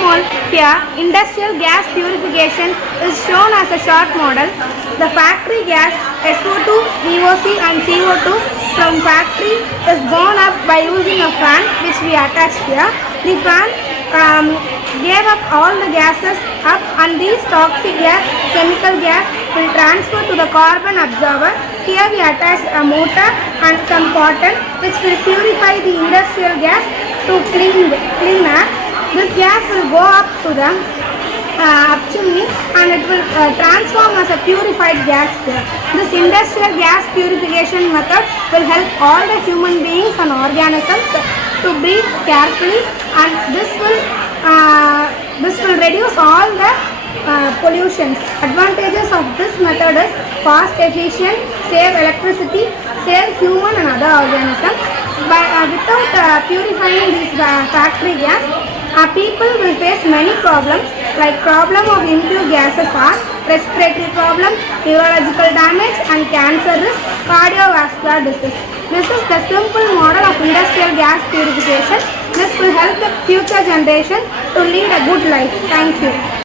example, here industrial gas purification is shown as a short model. The factory gas SO2, VOC and CO2 from factory is borne up by using a fan which we attach here. The fan gave up all the gases up, and these toxic gas, chemical gas will transfer to the carbon absorber. Here we attach a motor and some cotton which will purify the industrial gas to clean air. This gas will go up to the up chimney and it will transform as a purified gas here. This industrial gas purification method will help all the human beings and organisms to breathe carefully, and this will reduce all the pollutions. Advantages of this method is cost efficient, save electricity, save human and other organisms. Without purifying this factory gas, people will face many problems, like problem of impure gases are respiratory problem, neurological damage and cancer risk, cardiovascular disease. This is the simple model of industrial gas purification. This will help the future generation to lead a good life. Thank you.